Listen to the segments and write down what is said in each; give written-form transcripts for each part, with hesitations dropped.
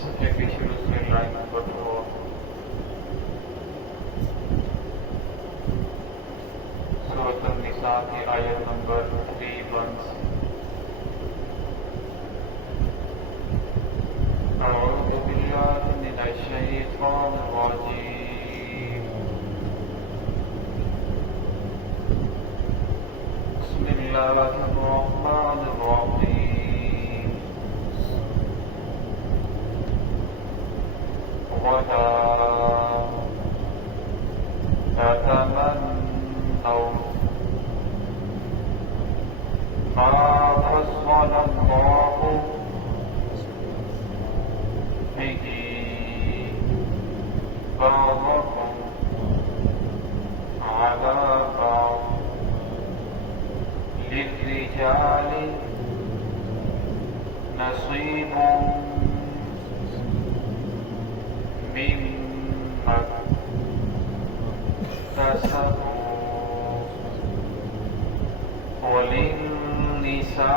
صفحے کی شروع سے لائن نمبر 2 سورۃ النساء کی آیت نمبر 3 اعوذ باللہ من الشیطان الرجیم بسم اللہ الرحمن الرحیم ولا تتمنوا ما فضل اللہ به بعضكم على بعض للرجال نصيب مما اكتسبوا وللنساء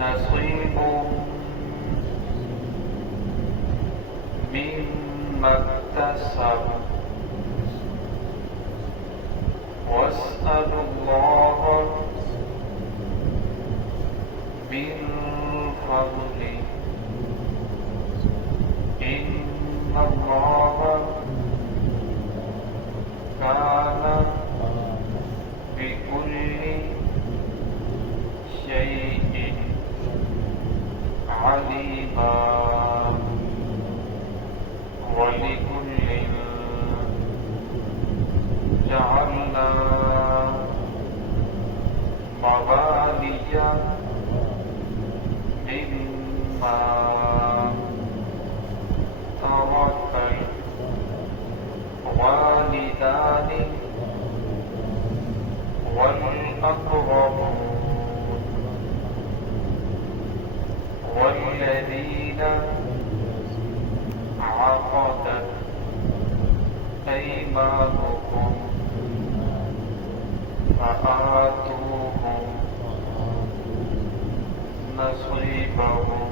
نصيب مما اكتسبوا واسألوا الله من فضله إن الله كان بكل شيء عليما ولكل جعلنا موالي مما ترك الوالدان والأقربون والذين عقدت أيمانكم فآتوهم نصيبهم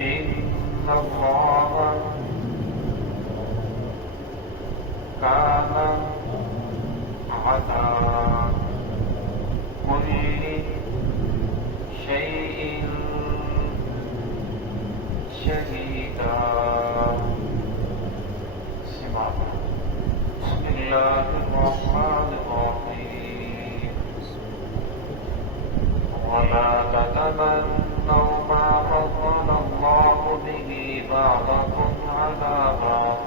إن الله كان على كل شيء شهيدا. بسم الله الرحمن الرحيم ولا تتمنوا ما فضل الله به بعضكم على بعض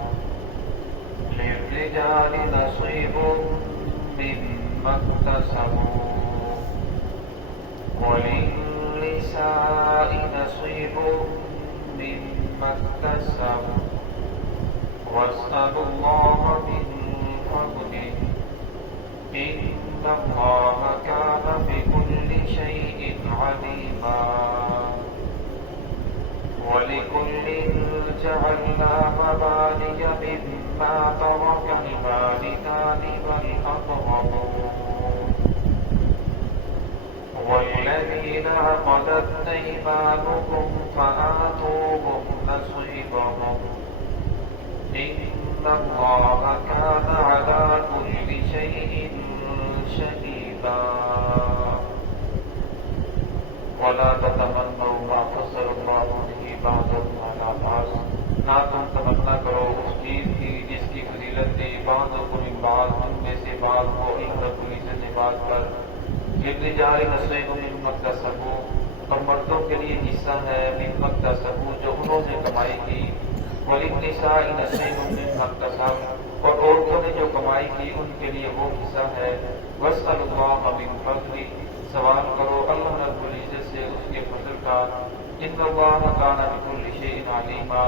للرجال نصيب مما اكتسبوا وللنساء نصيب مما اكتسبوا واسألوا الله من فضله إن الله كان بكل شيء عليما ولكل جعلنا موالي مما ترك الوالدان والأقربون والذين عقدت أيمانكم فآتوهم نصيبهم إن الله كان على كل شيء شهيدا. ولا تتمنوا ما فضل الله به بعضكم على بعض نہ تم تمنا کرو اس چیز کی جس کی فضیلت نے بعضکم من بعض ان میں سے بعض کو اللہ رب العزت نے بعض پر للرجال نصیب مما اکتسبوا اور مردوں کے لیے حصہ ہے مما اکتسبوا جو انہوں نے کمائی کی وللنساء نصیب مما اکتسبوا اور عورتوں نے جو کمائی کی ان کے لیے وہ حصہ ہے واسألوا الله من فضله سوال کرو اللہ رب العزت سے اس کے فضل کا ان اللہ کان بکل شیء علیما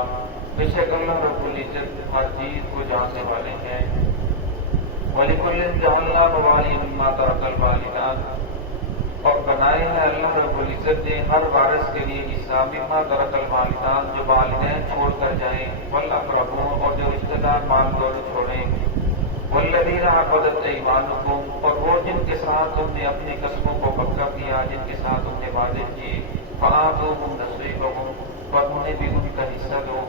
بے شک اللہ رب العزت ہر چیز کو جاننے والے ہیں وَلِكُلٍّ جَعَلْنَا مَوَالِيَ مِمَّا تَرَكَ الْوَالِدَانِ اور بنائے ہیں اللہ رب العزت نے ہر وارث کے لیے حصہ مما ترک الوالدان جو والدین چھوڑ کر جائیں والاقربون اور جو رشتہ دار مال دولت چھوڑیں والذین عقدت ایمانکم، اور وہ جن کے ساتھ تم نے اپنی قسموں کو پکا کیا، جن کے ساتھ تم نے وعدے کیے، فآتوہم نصیبہم، اور انہیں بھی ان کا حصہ دو۔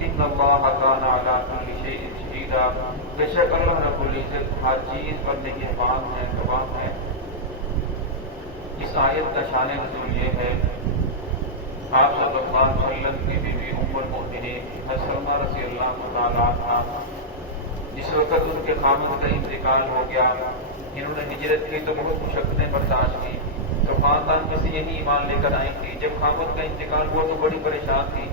ان اللہ کان علی کل شیء شہیدا، بے شک اللہ رب العزت ہر چیز پر نگہبان ہے، گواہ ہے۔ اس آیت کا شان نزول یہ ہے، آپ صلی اللہ علیہ وسلم کی بیوی ام المؤمنین حضرت سلمہ رضی اللہ تعالیٰ عنہا، جس وقت ان کے خامد کا انتقال ہو گیا، انہوں نے ہجرت کی تو بہت مشقتیں برداشت کی، تو خاندان میں سے یہی ایمان لے کر آئی تھی۔ جب خامد کا انتقال ہوا تو بڑی پریشان تھی،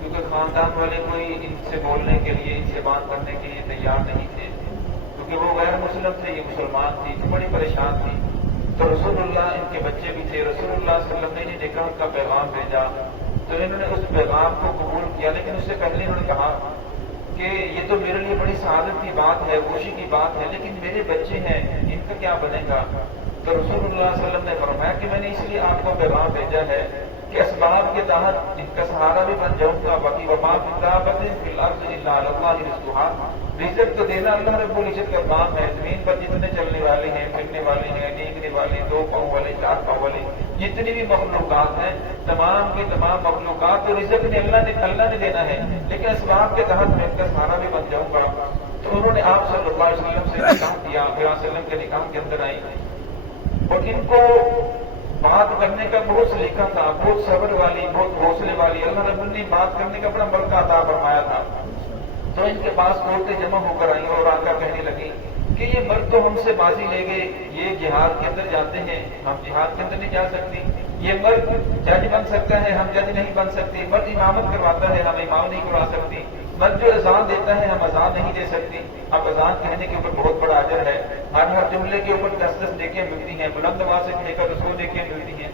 کیونکہ خاندان والے کوئی ان سے بولنے کے لیے، ان سے بات کرنے کے لیے تیار نہیں تھے، کیونکہ وہ غیر مسلم تھے، یہ مسلمان تھی، تو بڑی پریشان تھی۔ تو رسول اللہ، ان کے بچے بھی تھے، رسول اللہ صلی اللہ علیہ وسلم نے نکاح کا پیغام بھیجا، تو انہوں نے اس پیغام کو قبول کیا، لیکن اس سے پہلے انہوں نے کہا کہ یہ تو میرے لیے بڑی سعادت کی بات ہے، خوشی کی بات ہے، لیکن میرے بچے ہیں، ان کا کیا بنے گا؟ تو رسول اللہ صلی اللہ علیہ وسلم نے فرمایا کہ میں نے اس لیے آپ کو پیغام بھیجا ہے کہ اسباب کے تحت ان کا سہارا بھی بن جاؤں گا، باقی وما من دابۃ فی الارض الا علی اللہ رزقها، رزق تو دینا اللہ رب العزت کا کام ہے۔ زمین پر جتنے چلنے والے ہیں، پھرنے والے ہیں، ڈینگنے والے، 2 پاؤں والے، 4 پاؤں والے، جتنی بھی مخلوقات ہیں، تمام کی تمام مخلوقات تو رزق نے اللہ نے دینا ہے، لیکن اسباب کے تحت میں ان کا سہارا بھی بن جاؤں گا۔ تو انہوں نے آپ صلی اللہ علیہ وسلم سے نکاح کیا، پھر آپ صلی اللہ علیہ وسلم کے نکاح کے اندر آئی، اور ان کو بات کرنے کا بہت سلیقہ تھا، بہت صبر والی، بہت حوصلے والی، اللہ رب نے بات کرنے کا بڑا موقع عطا فرمایا تھا۔ تو ان کے پاس عورتیں جمع ہو کر آئیں اور آ کر کہنے لگی کہ یہ مرد تو ہم سے بازی لے گئے، یہ جہاد کے اندر جاتے ہیں، ہم جہاد کے اندر نہیں جا سکتی، یہ مرد جج بن سکتا ہے، ہم جج نہیں بن سکتے، مرد امامت کرواتا ہے، ہم امام نہیں کروا سکتی، مرد جو اذان دیتا ہے ہم اذان نہیں دے سکتی۔ اب اذان کہنے کے اوپر بہت بڑا اجر ہے، ہر جملے کے اوپر 10 نیکیاں ملتی ہیں، بلند آواز سے کہے کر 100 نیکیاں ملتی ہیں،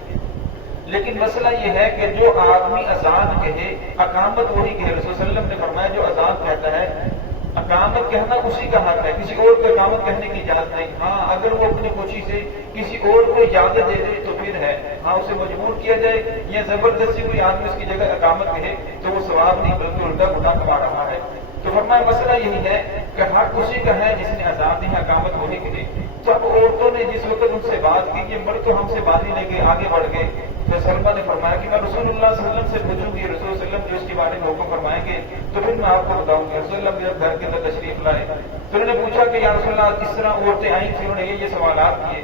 لیکن مسئلہ یہ ہے کہ جو آدمی اذان کہے، اقامت وہی کہے۔ رسول صلی اللہ علیہ وسلم نے فرمایا جو اذان کہتا ہے، اقامت کہنا اسی کا حق ہے، کسی اور کو اقامت کہنے کی اجازت نہیں۔ ہاں اگر وہ اپنی خوشی سے کسی اور کو اجازت دے دے تو پھر ہے، ہاں اسے مجبور کیا جائے یا زبردستی کوئی آدمی اس کی جگہ اقامت کہے تو وہ ثواب نہیں بلکہ الٹا گناہ کما رہا ہے۔ تو فرمایا مسئلہ یہی ہے کہ حق اسی کا ہے جس نے اذان دی، اقامت ہونے کے لیے۔ تو اب عورتوں نے جس وقت ان سے بات کی، یہ مرد تو ہم سے بازی لے کے آگے بڑھ گئے، تو سلمہ نے فرمایا کہ میں رسول اللہ صلی اللہ علیہ وسلم سے پوچھوں گی، رسول صلی اللہ علیہ وسلم جو اس کے بارے میں حکم فرمائیں گے تو پھر میں آپ کو بتاؤں گی۔ رسول اللہ جب گھر کے اندر تشریف لائے تو انہوں نے پوچھا کہ یا رسول اللہ کس طرح عورتیں آئیں تھیں، انہوں نے یہ سوالات کیے،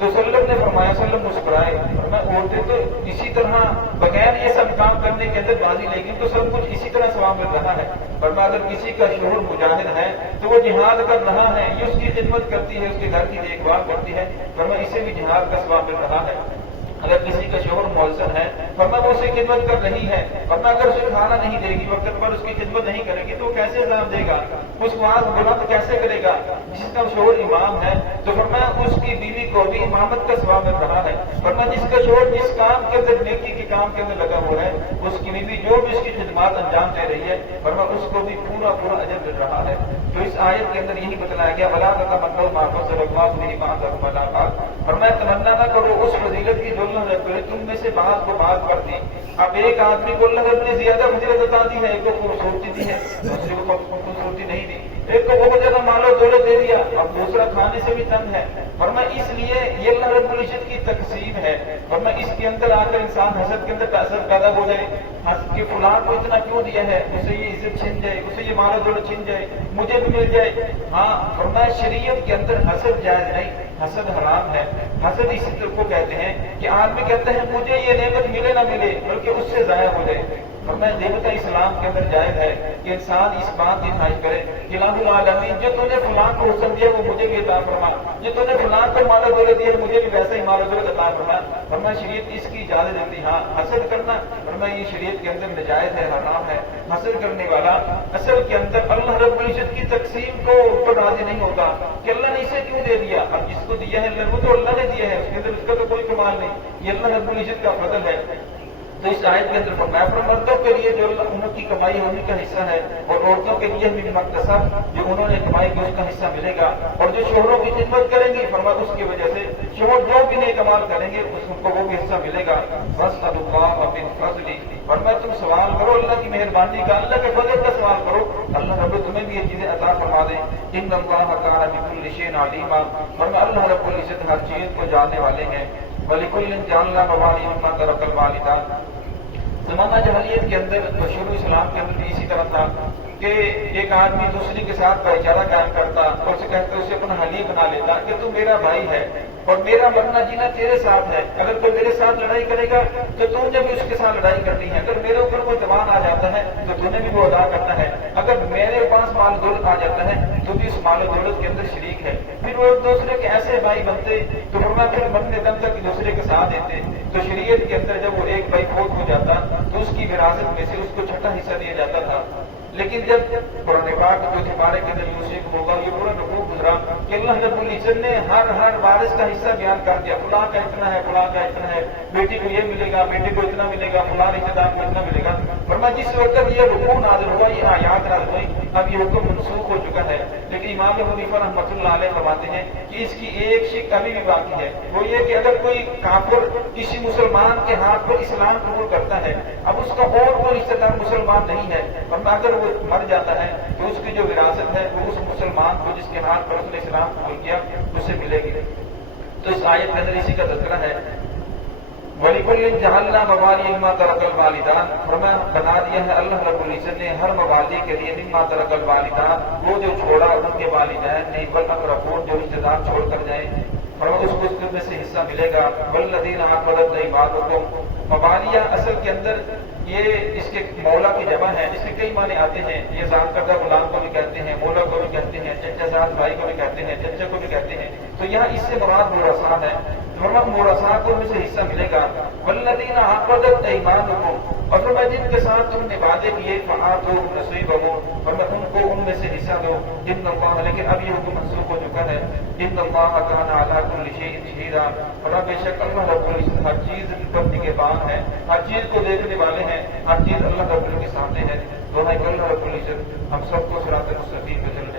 تو صلی اللہ علیہ وسلم نے فرمایا، صلی اللہ علیہ وسلم مسکرائے، فرمایا عورتیں تو اسی طرح بغیر یہ سب کام کرنے کے اندر بازی لے گی تو سب کچھ اسی طرح ثواب مل رہا ہے۔ فرمایا اگر کسی کا شوہر مجاہد ہے تو وہ جہاد کر رہا ہے، یہ اس کی خدمت کرتی ہے، اس کے گھر کی دیکھ بھال کرتی ہے، فرمایا اسے بھی جہاد کا ثواب مل رہا ہے۔ اگر کسی کا شوہر مؤذن ہے، فرمایا وہ اسے خدمت کر رہی ہے، فرمایا اگر اسے کھانا نہیں دے گی، وقت پر اس کی خدمت نہیں کرے گی تو وہ کیسے عذاب دے گا، اس کو آواز بلند کیسے کرے گا؟ جس کا شوہر امام ہے تو فرمایا اس کی بیوی کو بھی امامت کا ثواب مل رہا ہے، فرمایا جس کا شوہر جس کام کے اندر نیکی کے کام کے اندر لگا ہوا ہے اس کی بیوی جو بھی اس کی خدمات انجام دے رہی ہے، فرمایا اس کو بھی پورا اجر مل رہا ہے۔ تو اس آیت کے اندر یہی بتلایا گیا، ولا تتمنوا ما فضل الله به بعضكم على بعض، فرمایا تمنا نہ کرو اس فضیلت کی جو اللہ رب نے تم میں سے بعض کو بعض پر دی۔ اب ایک آدمی کو اللہ رب نے زیادہ فضیلت عطا دی ہے، ایک کو خوبصورتی دی ہے، دوسرے کو خوبصورتی نہیں دی، ایک کو بہت زیادہ مال و دولت دے دیا، اب دوسرا کھانے سے بھی تنگ ہے، فرمایا اس لیے یہ اللہ رب العزت کی تقسیم ہے، فرمایا اس کے اندر آ کر انسان حسد کے اندر حسد پیدا ہو جائے کہ فلاں کو اتنا کیوں دیا ہے، اسے یہ عزت چھن جائے، اسے یہ مال و دولت چھن جائے، مجھے بھی مل جائے۔ ہاں فرمایا شریعت کے اندر حسد جائز نہیں، حسد حرام ہے۔ حسد اسی طرح کو کہتے ہیں کہ آدمی کہتا ہے مجھے یہ نعمت ملے نہ ملے بلکہ اس سے ضائع ہو جائے، فرمایا نعمت اسلام کے اندر جائز ہے کہ انسان اس بات کی خواہش کرے کہ الہ العالمین جو تو نے فلاں کو حسن دیا وہ مجھے بھی عطا فرما، جو تو نے فلاں کو مال و دولت دیا مجھے بھی ویسا ہی مال و دولت عطا فرما، فرمایا شریعت اس کی اجازت دیتی۔ ہاں حسد کرنا فرمایا یہ شریعت کے اندر ناجائز ہے، حرام ہے۔ حسد کرنے والا اصل کے اندر اللہ رب العزت کی تقسیم کو اوپر راضی نہیں ہوتا کہ اللہ نے اسے کیوں دے دیا، اب جس کو دیا ہے وہ تو اللہ نے دیا ہے، اس کے اندر اس کا تو کوئی کمال نہیں، یہ اللہ رب العزت کا فضل ہے۔ تو اس آیت کے اندر فرمایا مردوں کے لیے جو ان کی کمائی ہے انہیں کا حصہ ہے، اور عورتوں کے لیے بھی مقتصر جو انہوں نے کمائی کی اس کا حصہ ملے گا، اور جو شوہروں کی خدمت کریں گی فرمایا اس کی وجہ سے شوہر جو بھی نیک کمال کریں گے اس کو وہ بھی حصہ ملے گا۔ بس اللہ من فضلی، اور میں تم سوال کرو اللہ کی مہربانی کا، اللہ کے فضل کا سوال کرو، اللہ رب تمہیں بھی یہ چیزیں عطا فرما دیں۔ ان اللہ کان بکل شیء علیما، اور اللہ رب العزت ہر چیز کو جاننے والے ہیں۔ وَلِكُلٍّ جَعَلْنَا مَوَالِيَ مِمَّا تَرَكَ الْوَالِدَانِ، زمانہ جاہلیت کے اندر تو شروع اسلام کے اندر بھی اسی طرح تھا کہ ایک آدمی دوسرے کے ساتھ بھائی چارہ قائم کرتا اور اسے کہتے اسے اپنا حلیف بنا لیتا کہ تو میرا بھائی ہے اور میرا مرنا جینا تیرے ساتھ ہے، اگر کوئی میرے ساتھ لڑائی کرے گا تو تم نے بھی اس کے ساتھ لڑائی کرنی ہے، اگر میرے اوپر کوئی زبان آ جاتا ہے تو تم نے بھی وہ ادا کرنا ہے، اگر میرے پاس مال دولت آ جاتا ہے تو بھی اس مال و دولت کے اندر شریک ہے۔ پھر وہ ایک دوسرے کے ایسے بھائی بنتے تو پھر مرنے دم تک ایک دوسرے کے ساتھ دیتے۔ تو شریعت کے اندر جب وہ ایک بھائی فوت ہو جاتا تو اس کی وراثت میں سے اس کو چھٹا حصہ دیا جاتا تھا، لیکن جب قرآن پاک جو پارے کے اندر یوسف ہوگا یہ پورا رکوع گزرا کہ اللہ رب العزت نے ہر وارث کا حصہ بیان کر دیا، فلاں کا اتنا ہے، فلاں کا اتنا ہے، بیٹی کو یہ ملے گا، بیٹے کو اتنا ملے گا، فلاں رشتے دار کو اتنا ملے گا۔ فرمایا جس وقت یہ رکوع نازل ہوا، یہ آیات نازل ہوئی، اب یہ حکم منسوخ ہو چکا ہے، لیکن امام ابو حنیفہ رحمۃ اللہ علیہ فرماتے ہیں کہ اس کی ایک شک ابھی بھی باقی ہے، وہ یہ کہ اگر کوئی کافر کسی مسلمان کے ہاتھ پر اسلام قبول کرتا ہے، اب اس کا اور کوئی رشتے دار مسلمان نہیں ہے، ورنہ اگر وہ مر جاتا ہے تو اس کی جو وراثت ہے وہ اس مسلمان کو جس کے ہاتھ پر اس نے اسلام قبول کیا اسے ملے گی۔ تو اس آیت کے اندر اسی کا تذکرہ ہے۔ وَلِكُلٍّ جَعَلْنَا مَوَالِيَ مِمَّا تَرَكَ الْوَالِدَانِ، فرمایا بنا دیا ہے اللہ رب العزت نے ہر موالی کے لیے مِمَّا تَرَكَ الْوَالِدَانِ، وہ جو چھوڑا ان کے والدین نے، وَالْأَقْرَبُونَ جو رشتے دار چھوڑ کر جائیں، فرمایا اس کو اس میں سے حصہ ملے گا۔ وَالَّذِينَ عَقَدَتْ أَيْمَانُكُمْ، موالیہ اصل کے اندر یہ اس کے مولا کی جمع ہے، اس کے کئی معنی آتے ہیں، یہ ذات کردہ غلام کو بھی کہتے ہیں، مولا کو بھی کہتے ہیں، چچا زاد بھائی کو بھی کہتے ہیں، چچا کو بھی کہتے ہیں، تو یہاں اس سے مراد مورثہ ہے، مورثہ کو ان سے حصہ ملے گا۔ والذین عقدت ایمانکم، اور فرمایا جن کے ساتھ تم نے وعدے کیے فآتوہم نصیبہم، اور ان کو ان میں سے حصہ دو۔ ان اللہ، لیکن اب یہ حکم منسوخ ہو چکا ہے، ان اللہ کان علی کل شیء شہیدا، اور بے شک اللہ رب العزت ہر چیز پر نگہبان ہے، ہر چیز کو دیکھنے والے ہیں، ہر چیز اللہ رب العزت کے سامنے ہے۔ دعائیں اللہ رب العزت ہم سب کو صراط مستقیم پہ چلنے